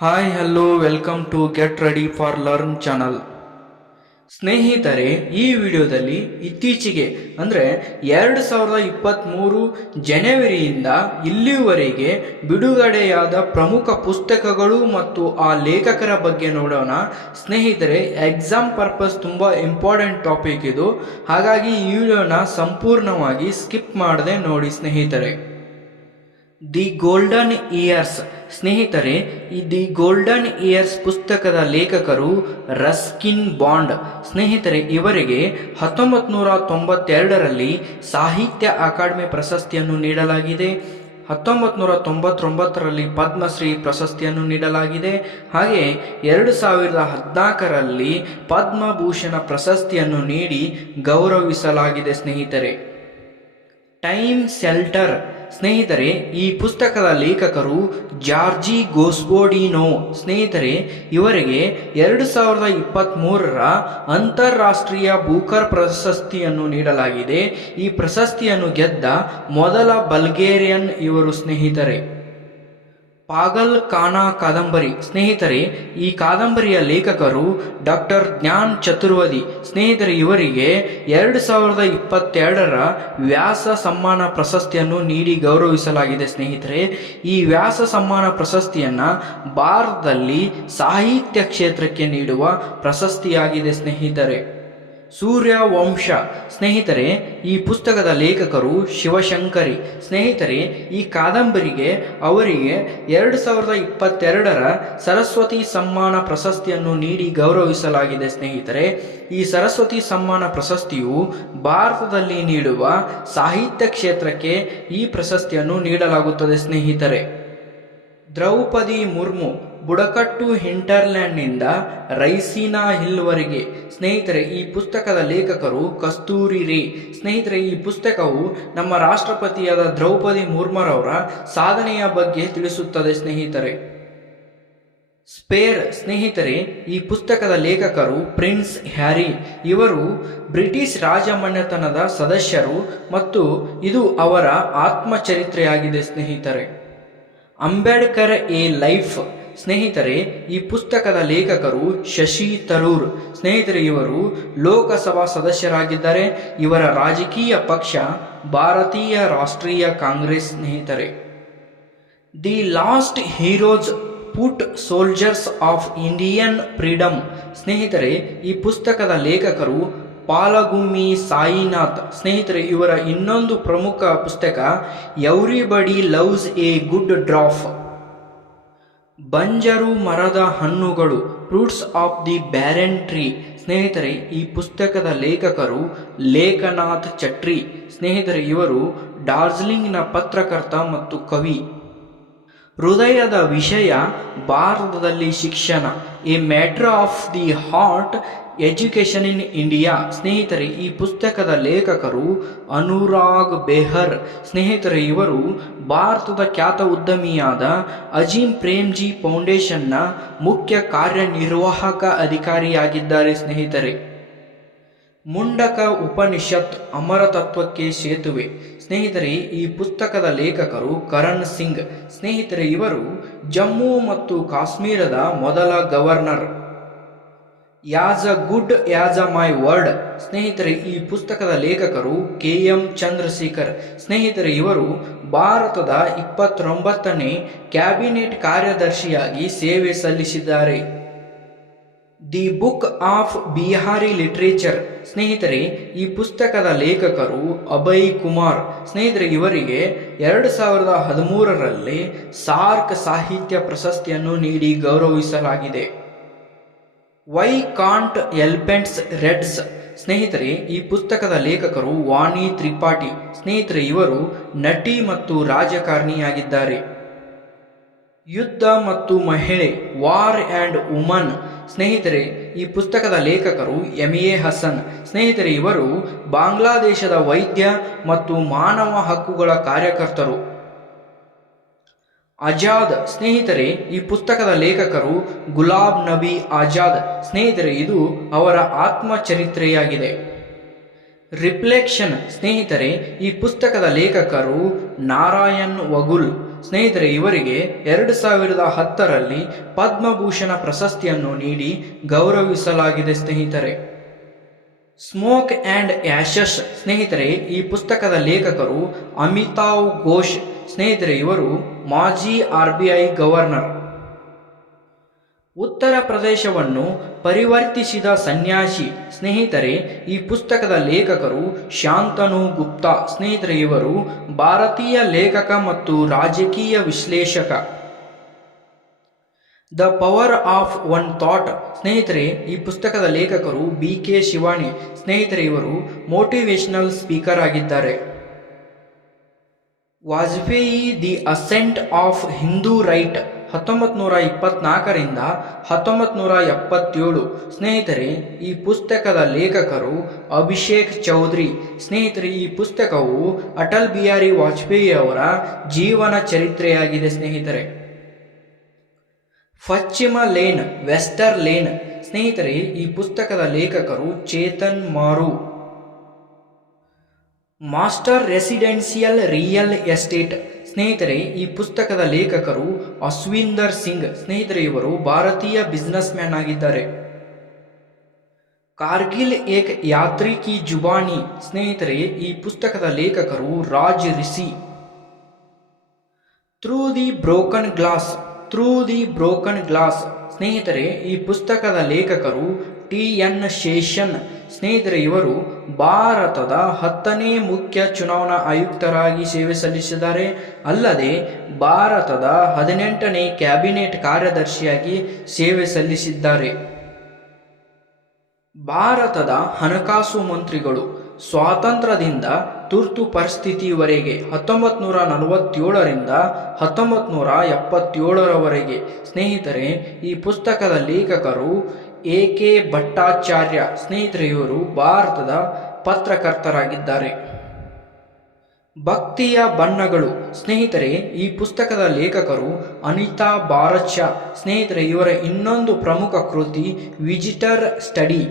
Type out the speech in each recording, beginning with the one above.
Hi hello welcome to get ready for learn channel. ಸ್ನೇಹಿತರೆ, ಈ ವಿಡಿಯೋದಲ್ಲಿ ಇತ್ತೀಚೆಗೆ ಅಂದರೆ 2023 ಜನವರಿಯಿಂದ ಇಲ್ಲಿವರೆಗೆ ಬಿಡುಗಡೆಯಾದ ಪ್ರಮುಖ ಪುಸ್ತಕಗಳು ಮತ್ತು ಆ ಲೇಖಕರ ಬಗ್ಗೆ ನೋಡೋಣ. ಸ್ನೇಹಿತರೆ, ಎಕ್ಸಾಮ್ ಪರ್ಪಸ್ ತುಂಬ ಇಂಪಾರ್ಟೆಂಟ್ ಟಾಪಿಕ್ ಇದು, ಹಾಗಾಗಿ ಈ ವಿಡಿಯೋನ ಸಂಪೂರ್ಣವಾಗಿ ಸ್ಕಿಪ್ ಮಾಡದೆ ನೋಡಿ ಸ್ನೇಹಿತರೆ. The golden years. ಸ್ನೇಹಿತರೆ, ಈ ದಿ ಗೋಲ್ಡನ್ ಇಯರ್ಸ್ ಪುಸ್ತಕದ ಲೇಖಕರು ರಸ್ಕಿನ್ ಬಾಂಡ್. ಸ್ನೇಹಿತರೆ, ಇವರಿಗೆ 1992ರಲ್ಲಿ ಸಾಹಿತ್ಯ ಅಕಾಡೆಮಿ ಪ್ರಶಸ್ತಿಯನ್ನು ನೀಡಲಾಗಿದೆ. 1999ರಲ್ಲಿ ಪದ್ಮಶ್ರೀ ಪ್ರಶಸ್ತಿಯನ್ನು ನೀಡಲಾಗಿದೆ. ಹಾಗೆ 2014ರಲ್ಲಿ ಪದ್ಮಭೂಷಣ ಪ್ರಶಸ್ತಿಯನ್ನು ನೀಡಿ ಗೌರವಿಸಲಾಗಿದೆ. ಸ್ನೇಹಿತರೆ, ಟೈಮ್ ಶೆಲ್ಟರ್. ಸ್ನೇಹಿತರೆ, ಈ ಪುಸ್ತಕದ ಲೇಖಕರು ಜಾರ್ಜಿ ಗೋಸ್ಬೋಡಿನೋ. ಸ್ನೇಹಿತರೆ, ಇವರಿಗೆ 2023ರ ಅಂತಾರಾಷ್ಟ್ರೀಯ ಬೂಕರ್ ಪ್ರಶಸ್ತಿಯನ್ನು ನೀಡಲಾಗಿದೆ. ಈ ಪ್ರಶಸ್ತಿಯನ್ನು ಗೆದ್ದ ಮೊದಲ ಬಲ್ಗೇರಿಯನ್ ಇವರು. ಸ್ನೇಹಿತರೆ, ಪಾಗಲ್ ಖಾನ ಕಾದಂಬರಿ. ಸ್ನೇಹಿತರೆ, ಈ ಕಾದಂಬರಿಯ ಲೇಖಕರು ಡಾಕ್ಟರ್ ಜ್ಞಾನ್ ಚತುರ್ವೇದಿ. ಸ್ನೇಹಿತರೆ, ಇವರಿಗೆ 2022ರ ವ್ಯಾಸ ಸಮ್ಮಾನ ಪ್ರಶಸ್ತಿಯನ್ನು ನೀಡಿ ಗೌರವಿಸಲಾಗಿದೆ. ಸ್ನೇಹಿತರೆ, ಈ ವ್ಯಾಸ ಸಮ್ಮಾನ ಪ್ರಶಸ್ತಿಯನ್ನು ಭಾರತದಲ್ಲಿ ಸಾಹಿತ್ಯ ಕ್ಷೇತ್ರಕ್ಕೆ ನೀಡುವ ಪ್ರಶಸ್ತಿಯಾಗಿದೆ. ಸ್ನೇಹಿತರೆ, ಸೂರ್ಯವಂಶ. ಸ್ನೇಹಿತರೆ, ಈ ಪುಸ್ತಕದ ಲೇಖಕರು ಶಿವಶಂಕರಿ. ಸ್ನೇಹಿತರೆ, ಈ ಕಾದಂಬರಿಗೆ ಅವರಿಗೆ 2022ರ ಸರಸ್ವತಿ ಸಮ್ಮಾನ ಪ್ರಶಸ್ತಿಯನ್ನು ನೀಡಿ ಗೌರವಿಸಲಾಗಿದೆ. ಸ್ನೇಹಿತರೆ, ಈ ಸರಸ್ವತಿ ಸಮ್ಮಾನ ಪ್ರಶಸ್ತಿಯು ಭಾರತದಲ್ಲಿ ನೀಡುವ ಸಾಹಿತ್ಯ ಕ್ಷೇತ್ರಕ್ಕೆ ಈ ಪ್ರಶಸ್ತಿಯನ್ನು ನೀಡಲಾಗುತ್ತದೆ. ಸ್ನೇಹಿತರೆ, ದ್ರೌಪದಿ ಮುರ್ಮು. ಬುಡಕಟ್ಟು ಹಿಂಟರ್ಲ್ಯಾಂಡ್ನಿಂದ ರೈಸಿನಾ ಹಿಲ್ವರೆಗೆ. ಸ್ನೇಹಿತರೆ, ಈ ಪುಸ್ತಕದ ಲೇಖಕರು ಕಸ್ತೂರಿ ರೇ. ಸ್ನೇಹಿತರೆ, ಈ ಪುಸ್ತಕವು ನಮ್ಮ ರಾಷ್ಟ್ರಪತಿಯಾದ ದ್ರೌಪದಿ ಮುರ್ಮುರವರ ಸಾಧನೆಯ ಬಗ್ಗೆ ತಿಳಿಸುತ್ತದೆ. ಸ್ನೇಹಿತರೆ, ಸ್ಪೇರ್. ಸ್ನೇಹಿತರೆ, ಈ ಪುಸ್ತಕದ ಲೇಖಕರು ಪ್ರಿನ್ಸ್ ಹ್ಯಾರಿ. ಇವರು ಬ್ರಿಟಿಷ್ ರಾಜಮನೆತನದ ಸದಸ್ಯರು ಮತ್ತು ಇದು ಅವರ ಆತ್ಮಚರಿತ್ರೆಯಾಗಿದೆ. ಸ್ನೇಹಿತರೆ, ಅಂಬೇಡ್ಕರ್ ಎ ಲೈಫ್. ಸ್ನೇಹಿತರೆ, ಈ ಪುಸ್ತಕದ ಲೇಖಕರು ಶಶಿ ತರೂರ್. ಸ್ನೇಹಿತರೆ, ಇವರು ಲೋಕಸಭಾ ಸದಸ್ಯರಾಗಿದ್ದಾರೆ. ಇವರ ರಾಜಕೀಯ ಪಕ್ಷ ಭಾರತೀಯ ರಾಷ್ಟ್ರೀಯ ಕಾಂಗ್ರೆಸ್. ಸ್ನೇಹಿತರೆ, the last heroes foot soldiers of Indian freedom. ಸ್ನೇಹಿತರೆ, ಈ ಪುಸ್ತಕದ ಲೇಖಕರು ಪಾಲಗುಮ್ಮಿ ಸಾಯಿನಾಥ್. ಸ್ನೇಹಿತರೆ, ಇವರ ಇನ್ನೊಂದು ಪ್ರಮುಖ ಪುಸ್ತಕ ಎವ್ರಿಬಡಿ ಲವ್ಸ್ ಎ ಗುಡ್ ಡ್ರಾಫ್. ಬಂಜರು ಮರದ ಹಣ್ಣುಗಳು, ಫ್ರೂಟ್ಸ್ ಆಫ್ ದಿ ಬ್ಯಾರೆನ್ ಟ್ರೀ. ಸ್ನೇಹಿತರೆ, ಈ ಪುಸ್ತಕದ ಲೇಖಕರು ಲೇಖನಾಥ್ ಚಟ್ರಿ. ಸ್ನೇಹಿತರೆ, ಇವರು ಡಾರ್ಜಿಲಿಂಗ್ನ ಪತ್ರಕರ್ತ ಮತ್ತು ಕವಿ. ಹೃದಯದ ವಿಷಯ ಭಾರತದಲ್ಲಿ ಶಿಕ್ಷಣ, A matter of the heart, education in India. ಸ್ನೇಹಿತರೆ, ಈ ಪುಸ್ತಕದ ಲೇಖಕರು ಅನುರಾಗ್ ಬೆಹರ್. ಸ್ನೇಹಿತರೆ, ಇವರು ಭಾರತದ ಖ್ಯಾತ ಉದ್ಯಮಿಯಾದ ಅಜೀಂ ಪ್ರೇಮ್ಜಿ ಫೌಂಡೇಶನ್ನ ಮುಖ್ಯ ಕಾರ್ಯನಿರ್ವಾಹಕ ಅಧಿಕಾರಿಯಾಗಿದ್ದಾರೆ. ಸ್ನೇಹಿತರೆ, ಮುಂಡಕ ಉಪನಿಷತ್, ಅಮರತತ್ವಕ್ಕೆ ಸೇತುವೆ. ಸ್ನೇಹಿತರೆ, ಈ ಪುಸ್ತಕದ ಲೇಖಕರು ಕರಣ್ ಸಿಂಗ್. ಸ್ನೇಹಿತರೆ, ಇವರು ಜಮ್ಮು ಮತ್ತು ಕಾಶ್ಮೀರದ ಮೊದಲ governor. As a good as a my word. ಸ್ನೇಹಿತರೆ, ಈ ಪುಸ್ತಕದ ಲೇಖಕರು KM ಚಂದ್ರಶೇಖರ್. ಸ್ನೇಹಿತರೆ, ಇವರು ಭಾರತದ 29ನೇ ಕ್ಯಾಬಿನೆಟ್ ಕಾರ್ಯದರ್ಶಿಯಾಗಿ ಸೇವೆ ಸಲ್ಲಿಸಿದ್ದಾರೆ. The book of Bihari literature. ಸ್ನೇಹಿತರೆ, ಈ ಪುಸ್ತಕದ ಲೇಖಕರು ಅಭಯ್ ಕುಮಾರ್. ಸ್ನೇಹಿತರೆ, ಇವರಿಗೆ 2013ರಲ್ಲಿ ಸಾರ್ಕ್ ಸಾಹಿತ್ಯ ಪ್ರಶಸ್ತಿಯನ್ನು ನೀಡಿ ಗೌರವಿಸಲಾಗಿದೆ. Why can't elephants ರೆಡ್ಸ್. ಸ್ನೇಹಿತರೆ, ಈ ಪುಸ್ತಕದ ಲೇಖಕರು ವಾಣಿ ತ್ರಿಪಾಠಿ. ಸ್ನೇಹಿತರೆ, ಇವರು ನಟಿ ಮತ್ತು ರಾಜಕಾರಣಿಯಾಗಿದ್ದಾರೆ. ಯುದ್ಧ ಮತ್ತು ಮಹಿಳೆ, ವಾರ್ ಆ್ಯಂಡ್ ವುಮನ್. ಸ್ನೇಹಿತರೆ, ಈ ಪುಸ್ತಕದ ಲೇಖಕರು MA ಹಸನ್. ಸ್ನೇಹಿತರೆ, ಇವರು ಬಾಂಗ್ಲಾದೇಶದ ವೈದ್ಯ ಮತ್ತು ಮಾನವ ಹಕ್ಕುಗಳ ಕಾರ್ಯಕರ್ತರು. ಆಜಾದ್. ಸ್ನೇಹಿತರೆ, ಈ ಪುಸ್ತಕದ ಲೇಖಕರು ಗುಲಾಬ್ ನಬಿ ಆಜಾದ್. ಸ್ನೇಹಿತರೆ, ಇದು ಅವರ ಆತ್ಮಚರಿತ್ರೆಯಾಗಿದೆ. ರಿಫ್ಲೆಕ್ಷನ್. ಸ್ನೇಹಿತರೆ, ಈ ಪುಸ್ತಕದ ಲೇಖಕರು ನಾರಾಯಣ್ ವಗುಲ್. ಸ್ನೇಹಿತರೆ ಇವರಿಗೆ 2010ರಲ್ಲಿ ಪದ್ಮಭೂಷಣ ಪ್ರಶಸ್ತಿಯನ್ನು ನೀಡಿ ಗೌರವಿಸಲಾಗಿದೆ ಸ್ನೇಹಿತರೆ. ಸ್ಮೋಕ್ ಆ್ಯಂಡ್ ಆ್ಯಶಸ್ ಸ್ನೇಹಿತರೆ ಈ ಪುಸ್ತಕದ ಲೇಖಕರು ಅಮಿತಾವ್ ಘೋಷ್ ಸ್ನೇಹಿತರೆ ಇವರು ಮಾಜಿ RBI ಗವರ್ನರ್. ಉತ್ತರ ಪ್ರದೇಶವನ್ನು ಪರಿವರ್ತಿಸಿದ ಸನ್ಯಾಸಿ ಸ್ನೇಹಿತರೆ ಈ ಪುಸ್ತಕದ ಲೇಖಕರು ಶಾಂತನು ಗುಪ್ತಾ ಸ್ನೇಹಿತರೆ ಇವರು ಭಾರತೀಯ ಲೇಖಕ ಮತ್ತು ರಾಜಕೀಯ ವಿಶ್ಲೇಷಕ. The power of one thought ಸ್ನೇಹಿತರೆ ಈ ಪುಸ್ತಕದ ಲೇಖಕರು BK ಶಿವಾನಿ ಸ್ನೇಹಿತರೆ ಇವರು ಮೋಟಿವೇಶನಲ್ ಸ್ಪೀಕರ್ ಆಗಿದ್ದಾರೆ. Vajpayee the ascent of Hindu right 1924ರಿಂದ 1977 ಸ್ನೇಹಿತರೆ ಈ ಪುಸ್ತಕದ ಲೇಖಕರು ಅಭಿಷೇಕ್ ಚೌಧರಿ ಸ್ನೇಹಿತರೆ ಈ ಪುಸ್ತಕವು ಅಟಲ್ ಬಿಹಾರಿ ವಾಜಪೇಯಿ ಅವರ ಜೀವನ ಚರಿತ್ರೆಯಾಗಿದೆ ಸ್ನೇಹಿತರೆ. ಪಶ್ಚಿಮ ಲೇನ್ ವೆಸ್ಟರ್ ಲೇನ್ ಸ್ನೇಹಿತರೆ ಈ ಪುಸ್ತಕದ ಲೇಖಕರು ಚೇತನ್ ಮಾರು. ಮಾಸ್ಟರ್ ರೆಸಿಡೆನ್ಷಿಯಲ್ ರಿಯಲ್ ಎಸ್ಟೇಟ್ ಸ್ನೇಹಿತರೆ ಈ ಪುಸ್ತಕದ ಲೇಖಕರು ಅಶ್ವಿಂದರ್ ಸಿಂಗ್ ಸ್ನೇಹಿತರೆ ಇವರು ಭಾರತೀಯ ಬಿಸ್ನೆಸ್ ಮ್ಯಾನ್ ಆಗಿದ್ದಾರೆ. ಕಾರ್ಗಿಲ್ ಏಕ್ ಯಾತ್ರಿ ಕಿ ಜುಬಾನಿ ಸ್ನೇಹಿತರೆ ಈ ಪುಸ್ತಕದ ಲೇಖಕರು Raj Rishi. Through the broken glass ಸ್ನೇಹಿತರೆ ಈ ಪುಸ್ತಕದ ಲೇಖಕರು TN ಶೇಷನ್ ಸ್ನೇಹಿತರೆ ಇವರು ಭಾರತದ 10ನೇ ಮುಖ್ಯ ಚುನಾವಣಾ ಆಯುಕ್ತರಾಗಿ ಸೇವೆ ಸಲ್ಲಿಸಿದ್ದಾರೆ. ಅಲ್ಲದೆ ಭಾರತದ 18ನೇ ಕ್ಯಾಬಿನೆಟ್ ಕಾರ್ಯದರ್ಶಿಯಾಗಿ ಸೇವೆ ಸಲ್ಲಿಸಿದ್ದಾರೆ. ಭಾರತದ ಹಣಕಾಸು ಮಂತ್ರಿಗಳು ಸ್ವಾತಂತ್ರ್ಯದಿಂದ ತುರ್ತು ಪರಿಸ್ಥಿತಿವರೆಗೆ 1947ರಿಂದ 1977ರವರೆಗೆ ಸ್ನೇಹಿತರೆ ಈ ಪುಸ್ತಕದ ಲೇಖಕರು AK ಭಟ್ಟಾಚಾರ್ಯ ಸ್ನೇಹಿತರೆ ಇವರು ಭಾರತದ ಪತ್ರಕರ್ತರಾಗಿದ್ದಾರೆ. ಭಕ್ತಿಯ ಬಣ್ಣಗಳು ಸ್ನೇಹಿತರೆ ಈ ಪುಸ್ತಕದ ಲೇಖಕರು ಅನಿತಾ ಭಾರತ್ ಶಾ ಸ್ನೇಹಿತರೆ ಇವರ ಇನ್ನೊಂದು ಪ್ರಮುಖ ಕೃತಿ ವಿಜಿಟರ್ ಸ್ಟಡಿ.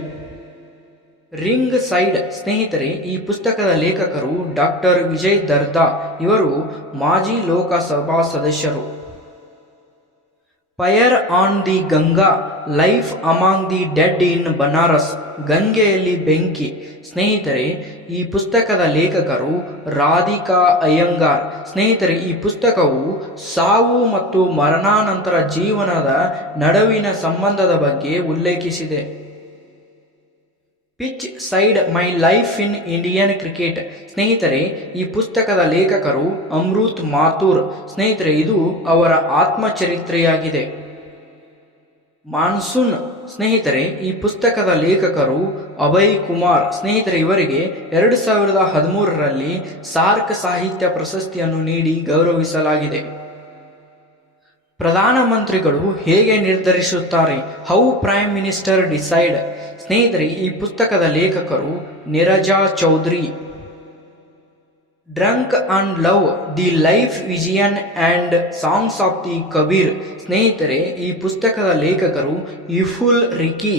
ರಿಂಗ್ ಸೈಡ್ ಸ್ನೇಹಿತರೆ ಈ ಪುಸ್ತಕದ ಲೇಖಕರು ಡಾಕ್ಟರ್ ವಿಜಯ್ ದರ್ದಾ ಇವರು ಮಾಜಿ ಲೋಕಸಭಾ ಸದಸ್ಯರು. Fire on the Ganga life among the dead in Banaras ಗಂಗೆಯಲ್ಲಿ ಬೆಂಕಿ ಸ್ನೇಹಿತರೆ ಈ ಪುಸ್ತಕದ ಲೇಖಕರು ರಾಧಿಕಾ ಅಯ್ಯಂಗಾರ್ ಸ್ನೇಹಿತರೆ ಈ ಪುಸ್ತಕವು ಸಾವು ಮತ್ತು ಮರಣಾನಂತರ ಜೀವನದ ನಡುವಿನ ಸಂಬಂಧದ ಬಗ್ಗೆ ಉಲ್ಲೇಖಿಸಿದೆ. Pitch side my life in Indian cricket ಸ್ನೇಹಿತರೆ ಈ ಪುಸ್ತಕದ ಲೇಖಕರು ಅಮೃತ್ ಮಾಥುರ್ ಸ್ನೇಹಿತರೆ ಇದು ಅವರ ಆತ್ಮಚರಿತ್ರೆಯಾಗಿದೆ. ಮಾನ್ಸೂನ್ ಸ್ನೇಹಿತರೆ ಈ ಪುಸ್ತಕದ ಲೇಖಕರು ಅಭಯ್ ಕುಮಾರ್ ಸ್ನೇಹಿತರೆ ಇವರಿಗೆ 2013ರಲ್ಲಿ ಸಾರ್ಕ್ ಸಾಹಿತ್ಯ ಪ್ರಶಸ್ತಿಯನ್ನು ನೀಡಿ ಗೌರವಿಸಲಾಗಿದೆ. ಪ್ರಧಾನಮಂತ್ರಿಗಳು ಹೇಗೆ ನಿರ್ಧರಿಸುತ್ತಾರೆ ಹೌ ಪ್ರೈಮ್ ಮಿನಿಸ್ಟರ್ ಡಿಸೈಡ್ ಸ್ನೇಹಿತರೆ ಈ ಪುಸ್ತಕದ ಲೇಖಕರು Neerja Chaudhary. Drunk and love the life vision and songs of the Kabir ಸ್ನೇಹಿತರೆ ಈ ಪುಸ್ತಕದ ಲೇಖಕರು ಇಫುಲ್ ರಿಕಿ.